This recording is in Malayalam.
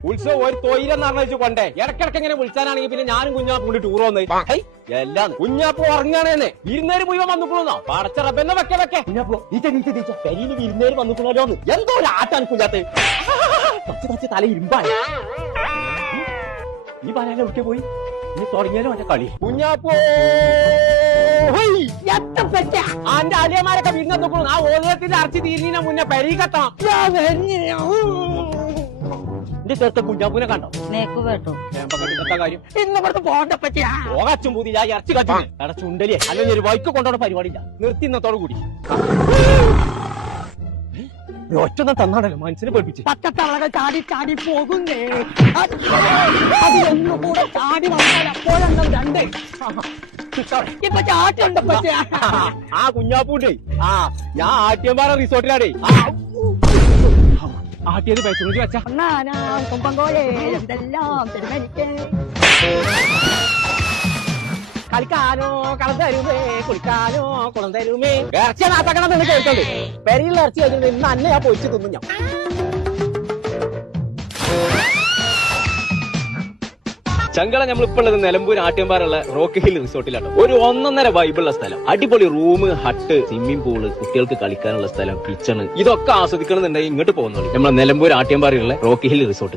ഉത്സവം ഒരു തൊയിലെന്ന് പറഞ്ഞു കൊണ്ടേ ഇടക്കിടക്ക് ഇങ്ങനെ വിളിച്ചാനാണെങ്കിൽ പിന്നെ ഞാനും കുഞ്ഞാപ്പും കൂടി ടൂർ വന്നേ എല്ലാം കുഞ്ഞാപ്പു ഉറങ്ങാണേന്ന് വിരുന്നേര് മുഴുവൻ വന്നിക്കണോന്നോ പടച്ച റബ്ബെന്നെ വെക്കെ കുഞ്ഞാപ്പോ നീച്ച പെരിയിൽ വിരുന്നേര് വന്നിക്കണോന്ന് എന്തോ ഒരു ആട്ടാണ് കുഞ്ഞാത്ത് തച്ച് തല ഇരുമ്പാണ് ഈ പറയാൻ എവിടെ പോയി നീ തുടങ്ങിയാലും മറ്റേ കളി കുഞ്ഞാപ്പോ അന്റെ അലിയമാരൊക്കെ വിരുന്ന് നോക്കണം ആ ഓലത്തിന്റെ അരച്ച് തീരുന്നതിന് മുന്നേ പെരീക്കെത്താം എന്റെ ചേർത്ത കുഞ്ഞാപ്പൂനെ കണ്ടോ കേട്ടോ കാര്യം ഇന്നിവിടുത്തെ പോകണ്ട പറ്റിയാ പോകച്ചും പൂതി ഞാൻ ഇറച്ചി കച്ചു എടാ ചുണ്ടലിയെ അല്ലെങ്കിൽ ഒരു ബൈക്ക് കൊണ്ടോടെ പരിപാടിയില്ല നിർത്തി ഇന്നത്തോടു കൂടി ഒറ്റ തന്നാണല്ലോ മനസ്സിനെ പഠിപ്പിച്ച് പച്ചത്തളകൾ ചാടി ചാടി പോകുന്നേ അതിലൊന്നുകൂടെ ചാടി വന്നാൽ അപ്പോഴെണ്ണം രണ്ട് ഇപ്പൊ ചാട്ടുണ്ട് ആ കുഞ്ഞാപ്പൂണ്ടേ ആ ഞാൻ ആട്ടിയമ്പാറ റിസോർട്ടിലാടേ ആട്ടിയത് പൈസ വെച്ചാ കൊമ്പങ്കോയെ എന്തെല്ലാം തിരുമലിക്ക് കളിക്കാനോ കളം തരുമേ കുളിക്കാനോ കുളം തരുമേ ഇറച്ചി നാത്താക്കണം എന്ന് കേൾക്കണ്ട് പെരിയിൽ ഇറച്ചി കഴിഞ്ഞിട്ട് ഇന്ന് അന്നെ ഞാൻ പൊരിച്ചു തിന്നു ഞാൻ ചങ്കള നമ്മളിപ്പോൾ ഉള്ളത് നിലമ്പൂർ ആട്ടിയമ്പാറുള്ള റോക്ക് ഹിൽ റിസോർട്ടിലാണ് ഒരു 1.5 വൈബുള്ള സ്ഥലം അടിപൊളി റൂം ഹട്ട് സ്വിമ്മിംഗ് പൂള് കുട്ടികൾക്ക് കളിക്കാനുള്ള സ്ഥലം കിച്ചണ് ഇതൊക്കെ ആസ്വദിക്കണമെന്നുണ്ടെങ്കിൽ ഇങ്ങോട്ട് പോകുന്നുള്ളൂ നമ്മളെ നിലമ്പൂർ ആട്ടിയമ്പാറുള്ള റോക്ക് ഹിൽ റിസോർട്ട്